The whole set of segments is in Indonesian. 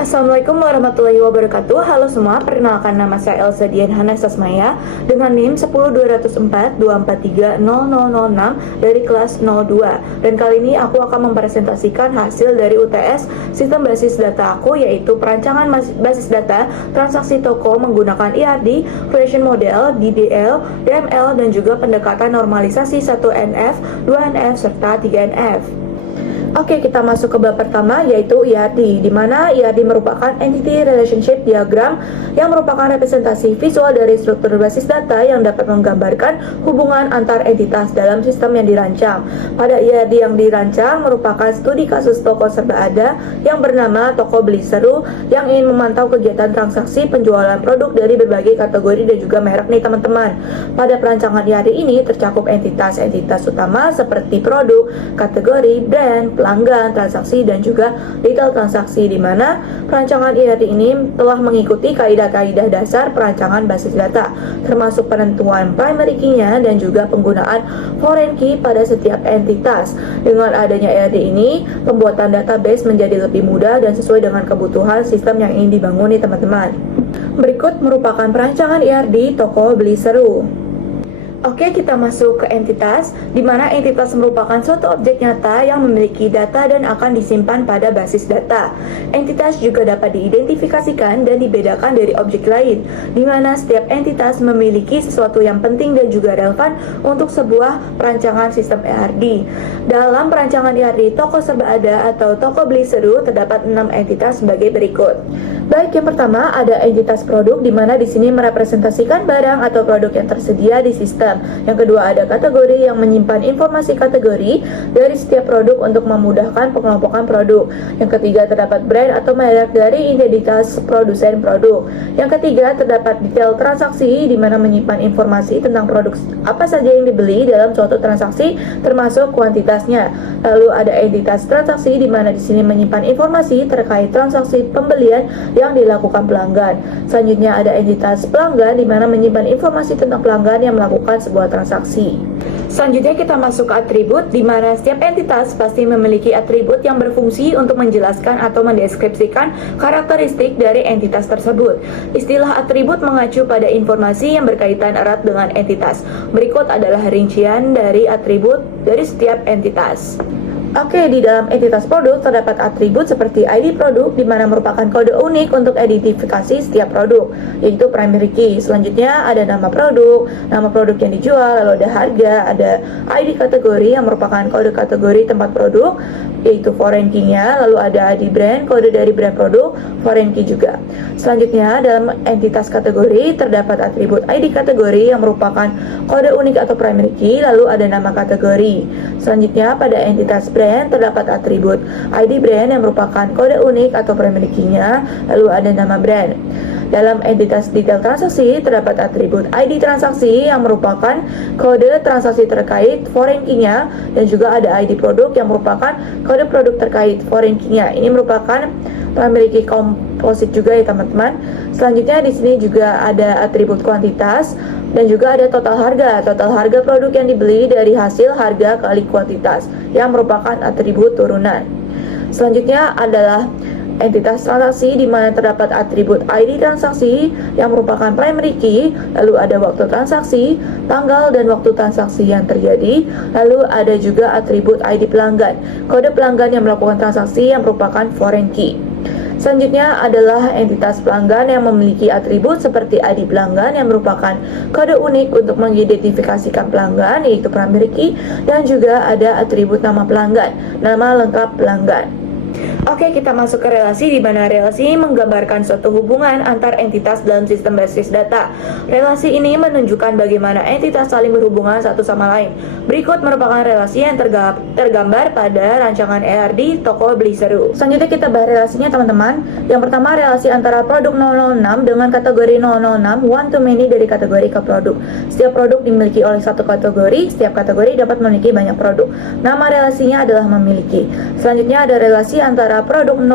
Assalamualaikum warahmatullahi wabarakatuh. Halo semua, perkenalkan nama saya Elsa Dian Hana Sasmaya dengan NIM 10204-243-0006 dari kelas 02. Dan kali ini aku akan mempresentasikan hasil dari UTS sistem basis data aku, yaitu perancangan basis data transaksi toko menggunakan ERD, creation model, DDL, DML, dan juga pendekatan normalisasi 1NF, 2NF, serta 3NF. Oke, kita masuk ke bab pertama, yaitu ERD, di mana ERD merupakan Entity Relationship Diagram yang merupakan representasi visual dari struktur basis data yang dapat menggambarkan hubungan antar entitas dalam sistem yang dirancang. Pada ERD yang dirancang merupakan studi kasus toko serba ada yang bernama toko beli seru yang ingin memantau kegiatan transaksi penjualan produk dari berbagai kategori dan juga merek nih teman-teman. Pada perancangan ERD ini tercakup entitas-entitas utama seperti produk, kategori, brand, pelanggan, transaksi, dan juga detail transaksi, di mana perancangan ERD ini telah mengikuti kaidah-kaidah dasar perancangan basis data, termasuk penentuan primary key-nya dan juga penggunaan foreign key pada setiap entitas. Dengan adanya ERD ini, pembuatan database menjadi lebih mudah dan sesuai dengan kebutuhan sistem yang ingin dibangun nih teman-teman. Berikut merupakan perancangan ERD toko beli seru. Oke, kita masuk ke entitas, di mana entitas merupakan suatu objek nyata yang memiliki data dan akan disimpan pada basis data. Entitas juga dapat diidentifikasikan dan dibedakan dari objek lain, di mana setiap entitas memiliki sesuatu yang penting dan juga relevan untuk sebuah perancangan sistem ERD. Dalam perancangan ERD toko serba ada atau toko beli seru terdapat 6 entitas sebagai berikut. Baik, yang pertama ada entitas produk, di mana di sini merepresentasikan barang atau produk yang tersedia di sistem. Yang kedua ada kategori yang menyimpan informasi kategori dari setiap produk untuk memudahkan pengelompokan produk. Yang ketiga terdapat brand atau merek dari identitas produsen produk. Yang ketiga terdapat detail transaksi, di mana menyimpan informasi tentang produk apa saja yang dibeli dalam suatu transaksi termasuk kuantitasnya. Lalu ada entitas transaksi, di mana di sini menyimpan informasi terkait transaksi pembelian yang dilakukan pelanggan. Selanjutnya ada entitas pelanggan, di mana menyimpan informasi tentang pelanggan yang melakukan sebuah transaksi. Selanjutnya kita masuk ke atribut, di mana setiap entitas pasti memiliki atribut yang berfungsi untuk menjelaskan atau mendeskripsikan karakteristik dari entitas tersebut. Istilah atribut mengacu pada informasi yang berkaitan erat dengan entitas. Berikut adalah rincian dari atribut dari setiap entitas. Oke, di dalam entitas produk terdapat atribut seperti ID produk, di mana merupakan kode unik untuk identifikasi setiap produk, yaitu primary key. Selanjutnya ada nama produk yang dijual, lalu ada harga, ada ID kategori yang merupakan kode kategori tempat produk, yaitu foreign key-nya, lalu ada ID brand, kode dari brand produk, foreign key juga. Selanjutnya dalam entitas kategori terdapat atribut ID kategori yang merupakan kode unik atau primary key, lalu ada nama kategori. Selanjutnya pada entitas brand terdapat atribut ID brand yang merupakan kode unik atau primary key-nya, lalu ada nama brand. Dalam entitas detail transaksi terdapat atribut ID transaksi yang merupakan kode transaksi terkait foreign key-nya, dan juga ada ID produk yang merupakan kode produk terkait foreign key-nya. Ini merupakan primary key komposit juga ya teman-teman. Selanjutnya di sini juga ada atribut kuantitas dan juga ada total harga produk yang dibeli dari hasil harga kali kuantitas yang merupakan atribut turunan. Selanjutnya adalah entitas transaksi, di mana terdapat atribut ID transaksi yang merupakan primary key, lalu ada waktu transaksi, tanggal dan waktu transaksi yang terjadi, lalu ada juga atribut ID pelanggan, kode pelanggan yang melakukan transaksi yang merupakan foreign key. Selanjutnya adalah entitas pelanggan yang memiliki atribut seperti ID pelanggan yang merupakan kode unik untuk mengidentifikasikan pelanggan, yaitu primary key, dan juga ada atribut nama pelanggan, nama lengkap pelanggan. Oke, kita masuk ke relasi, di mana relasi menggambarkan suatu hubungan antar entitas dalam sistem basis data. Relasi ini menunjukkan bagaimana entitas saling berhubungan satu sama lain. Berikut merupakan relasi yang tergambar pada rancangan ERD toko beli seru. Selanjutnya kita bahas relasinya teman-teman. Yang pertama, relasi antara produk 006 dengan kategori 006 one to many dari kategori ke produk. Setiap produk dimiliki oleh satu kategori, setiap kategori dapat memiliki banyak produk. Nama relasinya adalah memiliki. Selanjutnya ada relasi antara produk 000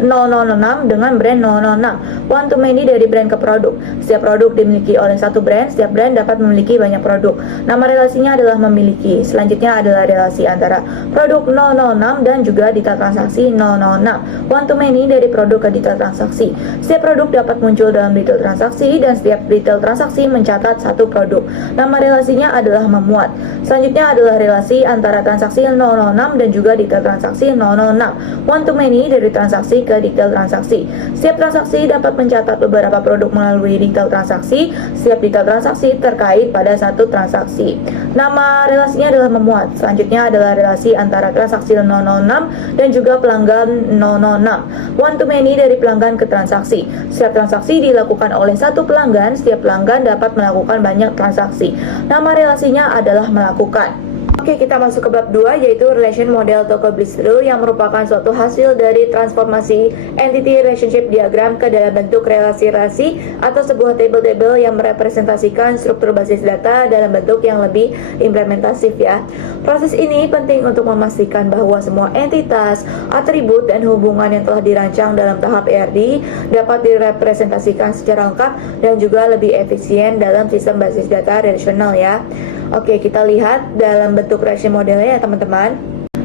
0006 dengan brand 006. One to many dari brand ke produk. Setiap produk dimiliki oleh satu brand, setiap brand dapat memiliki banyak produk. Nama relasinya adalah memiliki. Selanjutnya adalah relasi antara produk 006 dan juga detail transaksi 006. One to many dari produk ke detail transaksi. Setiap produk dapat muncul dalam detail transaksi dan setiap detail transaksi mencatat satu produk. Nama relasinya adalah memuat. Selanjutnya adalah relasi antara transaksi 006 dan juga detail transaksi 006. One to many dari transaksi ke detail transaksi. Setiap transaksi dapat mencatat beberapa produk melalui detail transaksi. Setiap detail transaksi terkait pada satu transaksi. Nama relasinya adalah memuat. Selanjutnya adalah relasi antara transaksi 006 dan juga pelanggan 006. One to many dari pelanggan ke transaksi. Setiap transaksi dilakukan oleh satu pelanggan, setiap pelanggan dapat melakukan banyak transaksi. Nama relasinya adalah melakukan. Oke, kita masuk ke bab 2, yaitu relation model Toko Bliss-Drew, yang merupakan suatu hasil dari transformasi entity relationship diagram ke dalam bentuk relasi-relasi atau sebuah table-table yang merepresentasikan struktur basis data dalam bentuk yang lebih implementatif ya. Proses ini penting untuk memastikan bahwa semua entitas, atribut, dan hubungan yang telah dirancang dalam tahap ERD dapat direpresentasikan secara lengkap dan juga lebih efisien dalam sistem basis data relasional ya. Oke, kita lihat dalam bentuk relation modelnya ya teman-teman.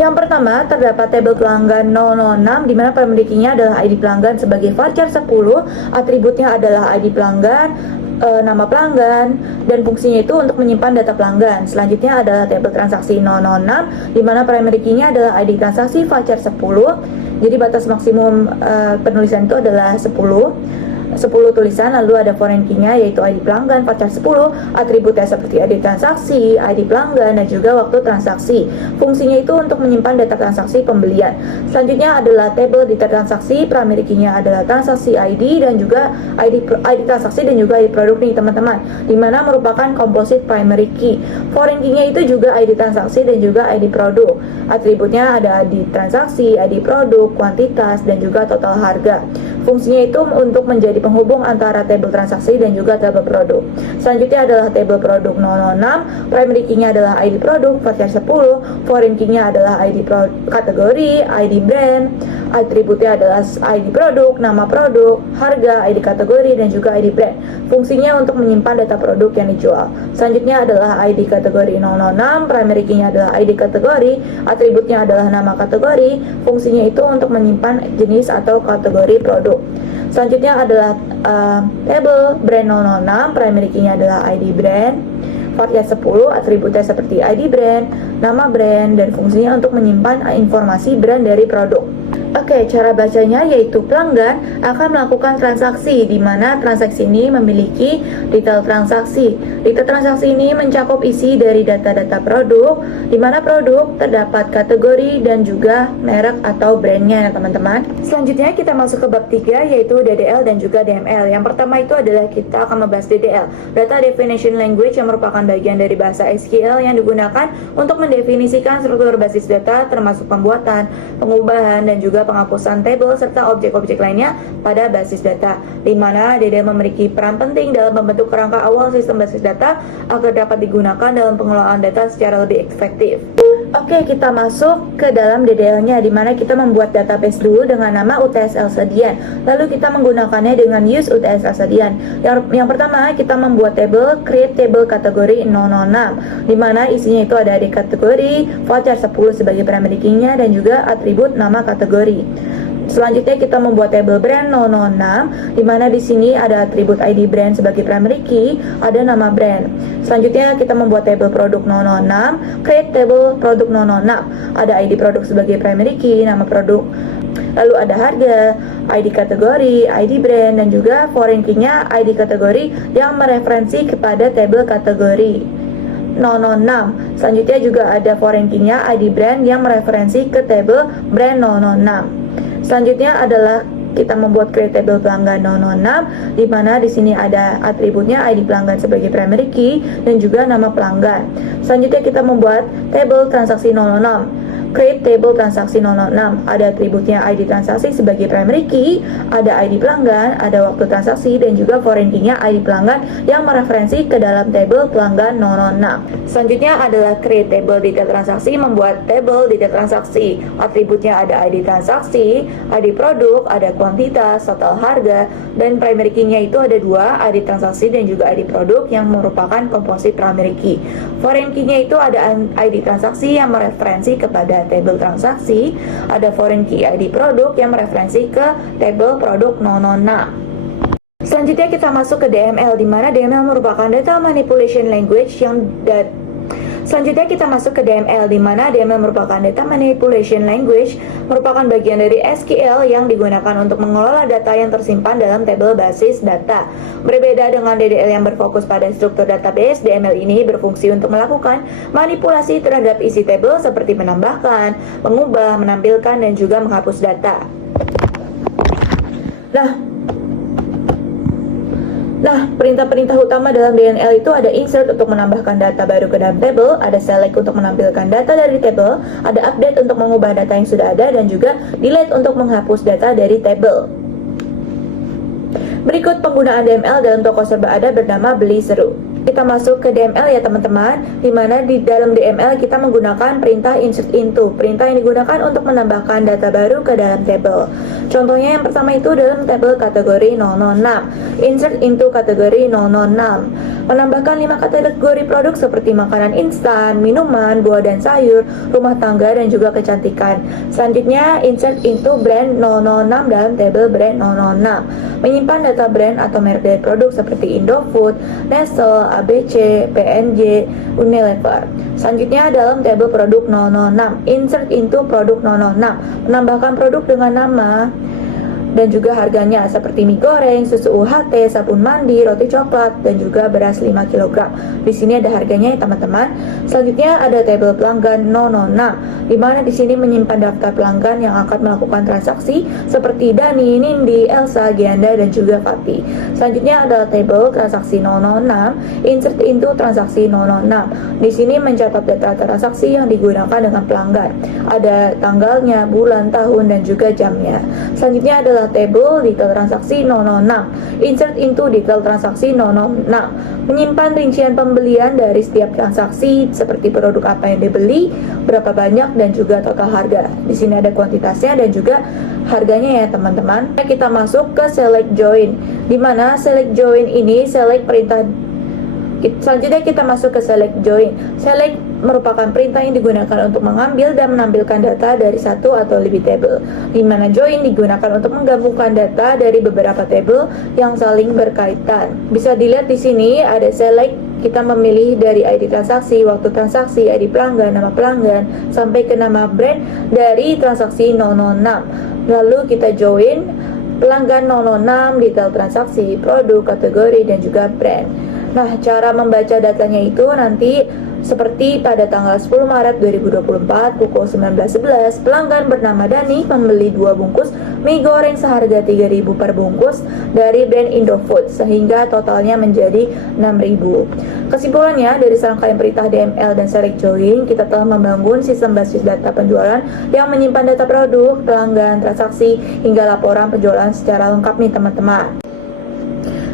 Yang pertama, terdapat tabel pelanggan 006 di mana pemilikinya adalah ID pelanggan sebagai varchar 10, atributnya adalah ID pelanggan, nama pelanggan, dan fungsinya itu untuk menyimpan data pelanggan. Selanjutnya adalah tabel transaksi 006 di mana primary key-nya adalah ID transaksi varchar 10. Jadi batas maksimum penulisan itu adalah 10 tulisan, lalu ada foreign key-nya yaitu ID pelanggan, varchar 10, atributnya seperti ID transaksi, ID pelanggan, dan juga waktu transaksi. Fungsinya itu untuk menyimpan data transaksi pembelian. Selanjutnya adalah table data transaksi, primary key-nya adalah transaksi ID dan juga ID transaksi dan juga ID produk nih teman-teman, dimana merupakan composite primary key. Foreign key-nya itu juga ID transaksi dan juga ID produk. Atributnya ada ID transaksi, ID produk, kuantitas, dan juga total harga. Fungsinya itu untuk menjadi penghubung antara tabel transaksi dan juga tabel produk. Selanjutnya adalah tabel produk 006, primary key-nya adalah ID produk, varchar 10, foreign key-nya adalah ID kategori, ID brand, atributnya adalah ID produk, nama produk, harga, ID kategori, dan juga ID brand. Fungsinya untuk menyimpan data produk yang dijual. Selanjutnya adalah ID kategori 006, primary key-nya adalah ID kategori, atributnya adalah nama kategori, fungsinya itu untuk menyimpan jenis atau kategori produk. Selanjutnya adalah table brand 006, primary key-nya adalah ID brand, varchar 10, atributnya seperti ID brand, nama brand, dan fungsinya untuk menyimpan informasi brand dari produk. Oke, cara bacanya yaitu pelanggan akan melakukan transaksi di mana transaksi ini memiliki detail transaksi. Detail transaksi ini mencakup isi dari data-data produk, di mana produk terdapat kategori dan juga merek atau brandnya ya teman-teman. Selanjutnya kita masuk ke bab 3 yaitu DDL dan juga DML. Yang pertama itu adalah kita akan membahas DDL, Data Definition Language, yang merupakan bagian dari bahasa SQL yang digunakan untuk mendefinisikan struktur basis data termasuk pembuatan, pengubahan, dan juga penghapusan tabel serta objek-objek lainnya pada basis data, di mana DDL memiliki peran penting dalam membentuk kerangka awal sistem basis data agar dapat digunakan dalam pengelolaan data secara lebih efektif. Oke, kita masuk ke dalam DDL-nya, di mana kita membuat database dulu dengan nama UTS Elsedian. Lalu kita menggunakannya dengan use UTS Elsedian. Yang pertama, kita membuat table, create table kategori 006, di mana isinya itu ada di kategori, varchar 10 sebagai primary key-nya, dan juga atribut nama kategori. Selanjutnya kita membuat table brand 006, di mana di sini ada atribut ID brand sebagai primary key, ada nama brand. Selanjutnya kita membuat table produk 006, create table produk 006, ada ID produk sebagai primary key, nama produk. Lalu ada harga, ID kategori, ID brand, dan juga foreign key-nya ID kategori yang mereferensi kepada table kategori 006. Selanjutnya juga ada foreign key-nya ID brand yang mereferensi ke table brand 006. Selanjutnya adalah kita membuat create table pelanggan 006, di mana di sini ada atributnya ID pelanggan sebagai primary key dan juga nama pelanggan. Selanjutnya kita membuat table transaksi 006. create table transaksi 006. Ada atributnya ID transaksi sebagai primary key, ada ID pelanggan, ada waktu transaksi, dan juga foreign key-nya ID pelanggan yang mereferensi ke dalam table pelanggan 006. Selanjutnya adalah create table detail transaksi, membuat table detail transaksi. Atributnya ada ID transaksi, ID produk, ada kuantitas, total harga, dan primary key-nya itu ada dua, ID transaksi dan juga ID produk yang merupakan komposit primary key. Foreign key-nya itu ada ID transaksi yang mereferensi kepada table transaksi, ada foreign key ID produk yang mereferensi ke table produk 006. Selanjutnya kita masuk ke DML, di mana DML merupakan data manipulation language Selanjutnya kita masuk ke DML, di mana DML merupakan data manipulation language, merupakan bagian dari SQL yang digunakan untuk mengelola data yang tersimpan dalam tabel basis data. Berbeda dengan DDL yang berfokus pada struktur database, DML ini berfungsi untuk melakukan manipulasi terhadap isi tabel seperti menambahkan, mengubah, menampilkan, dan juga menghapus data. Nah, perintah-perintah utama dalam DML itu ada insert untuk menambahkan data baru ke dalam table, ada select untuk menampilkan data dari table, ada update untuk mengubah data yang sudah ada, dan juga delete untuk menghapus data dari table. Berikut penggunaan DML dalam toko serba ada bernama Beli Seru. Kita masuk ke DML ya teman-teman, di mana di dalam DML kita menggunakan perintah insert into, perintah yang digunakan untuk menambahkan data baru ke dalam table. Contohnya yang pertama itu dalam table kategori 006, insert into kategori 006, menambahkan 5 kategori produk seperti makanan instan, minuman, buah dan sayur, rumah tangga, dan juga kecantikan. Selanjutnya insert into brand 006 dalam table brand 006, menyimpan data brand atau merek dari produk seperti Indofood, Nestle, ABC, PNJ, Unilever. Selanjutnya dalam table produk 006, insert into produk 006, menambahkan produk dengan nama dan juga harganya seperti mie goreng, susu UHT, sabun mandi, roti coklat, dan juga beras 5 kg. Di sini ada harganya ya teman-teman. Selanjutnya ada tabel pelanggan 006, di mana di sini menyimpan daftar pelanggan yang akan melakukan transaksi seperti Dani, Nindi, Elsa, Gianda, dan juga Fatih. Selanjutnya adalah tabel transaksi 006, insert into transaksi 006. Di sini mencatat data transaksi yang digunakan dengan pelanggan. Ada tanggalnya, bulan, tahun, dan juga jamnya. Selanjutnya adalah table detail transaksi 006, insert into detail transaksi 006, menyimpan rincian pembelian dari setiap transaksi seperti produk apa yang dibeli, berapa banyak, dan juga total harga. Di sini ada kuantitasnya dan juga harganya ya teman-teman. Kita masuk ke select join, di mana select join ini select perintah. Selanjutnya kita masuk ke select join. Select merupakan perintah yang digunakan untuk mengambil dan menampilkan data dari satu atau lebih table, di mana join digunakan untuk menggabungkan data dari beberapa table yang saling berkaitan. Bisa dilihat di sini ada select, kita memilih dari ID transaksi, waktu transaksi, ID pelanggan, nama pelanggan, sampai ke nama brand dari transaksi 006. Lalu kita join pelanggan 006, detail transaksi, produk, kategori, dan juga brand. Nah, cara membaca datanya itu nanti seperti pada tanggal 10 Maret 2024 pukul 19.11, pelanggan bernama Dani membeli 2 bungkus mie goreng seharga 3.000 per bungkus dari brand Indofood, sehingga totalnya menjadi 6.000. Kesimpulannya, dari serangkaian perintah DML dan select join, kita telah membangun sistem basis data penjualan yang menyimpan data produk, pelanggan, transaksi, hingga laporan penjualan secara lengkap nih teman-teman.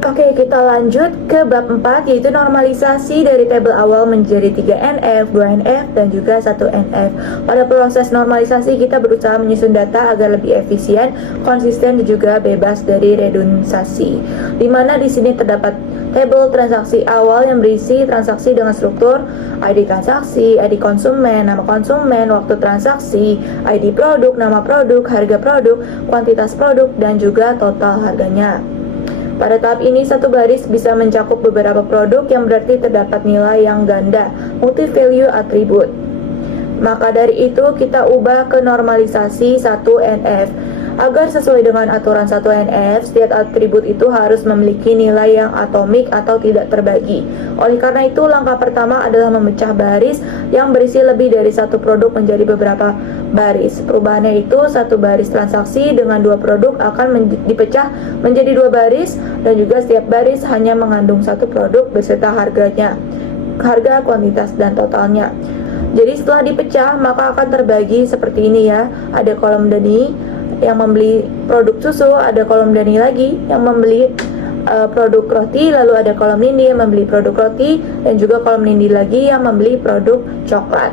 Oke, kita lanjut ke bab 4, yaitu normalisasi dari tabel awal menjadi 3NF, 2NF, dan juga 1NF. Pada proses normalisasi, kita berusaha menyusun data agar lebih efisien, konsisten, dan juga bebas dari redundansi. Dimana di sini terdapat tabel transaksi awal yang berisi transaksi dengan struktur ID transaksi, ID konsumen, nama konsumen, waktu transaksi, ID produk, nama produk, harga produk, kuantitas produk, dan juga total harganya. Pada tahap ini, satu baris bisa mencakup beberapa produk yang berarti terdapat nilai yang ganda, multi-value attribute. Maka dari itu, kita ubah ke normalisasi 1NF. Agar sesuai dengan aturan 1NF, setiap atribut itu harus memiliki nilai yang atomik atau tidak terbagi. Oleh karena itu, langkah pertama adalah memecah baris yang berisi lebih dari satu produk menjadi beberapa baris. Perubahannya itu, satu baris transaksi dengan 2 produk akan dipecah menjadi 2 baris, dan juga setiap baris hanya mengandung satu produk beserta harganya, harga, kuantitas, dan totalnya. Jadi setelah dipecah maka akan terbagi seperti ini ya. Ada kolom Dani yang membeli produk susu, ada kolom Dani lagi yang membeli produk roti, lalu ada kolom Nindi yang membeli produk roti, dan juga kolom Nindi lagi yang membeli produk coklat.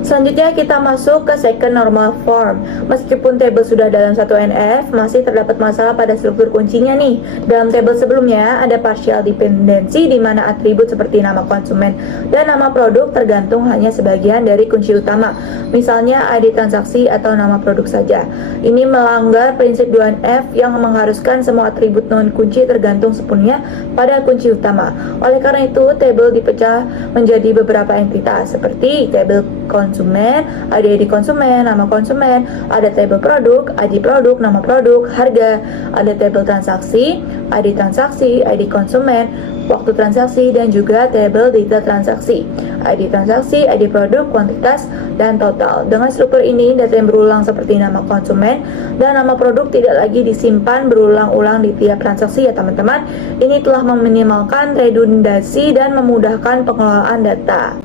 Selanjutnya kita masuk ke second normal form. Meskipun tabel sudah dalam satu NF, masih terdapat masalah pada struktur kuncinya nih. Dalam tabel sebelumnya ada partial dependency di mana atribut seperti nama konsumen dan nama produk tergantung hanya sebagian dari kunci utama. Misalnya ID transaksi atau nama produk saja. Ini melanggar prinsip 2NF yang mengharuskan semua atribut non kunci tergantung sepenuhnya pada kunci utama. Oleh karena itu, tabel dipecah menjadi beberapa entitas seperti tabel konsumen, ID konsumen, nama konsumen, ada tabel produk, ID produk, nama produk, harga, ada tabel transaksi, ID konsumen, waktu transaksi, dan juga tabel detail transaksi, ID transaksi, ID produk, kuantitas, dan total. Dengan struktur ini, data yang berulang seperti nama konsumen dan nama produk tidak lagi disimpan berulang-ulang di tiap transaksi ya teman-teman. Ini telah meminimalkan redundasi dan memudahkan pengelolaan data.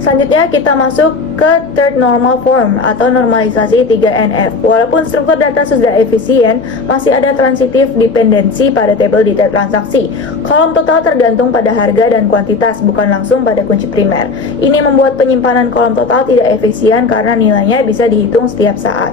Selanjutnya kita masuk ke third normal form atau normalisasi 3NF. Walaupun struktur data sudah efisien, masih ada transitive dependency pada tabel detail transaksi. Kolom total tergantung pada harga dan kuantitas, bukan langsung pada kunci primer. Ini membuat penyimpanan kolom total tidak efisien karena nilainya bisa dihitung setiap saat.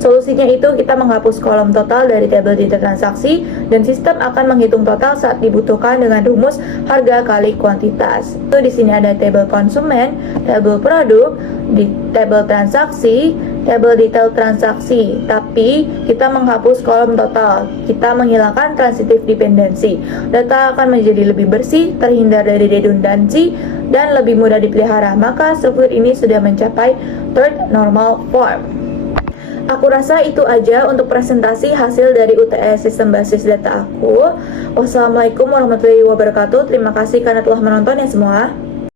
Solusinya itu kita menghapus kolom total dari tabel detail transaksi dan sistem akan menghitung total saat dibutuhkan dengan rumus harga kali kuantitas. Itu di sini ada tabel konsumen, tabel produk, di tabel transaksi, tabel detail transaksi. Tapi kita menghapus kolom total. Kita menghilangkan transitive dependency. Data akan menjadi lebih bersih, terhindar dari redundansi, dan lebih mudah dipelihara. Maka struktur ini sudah mencapai third normal form. Aku rasa itu aja untuk presentasi hasil dari UTS sistem basis data aku. Wassalamualaikum warahmatullahi wabarakatuh. Terima kasih karena telah menonton ya semua.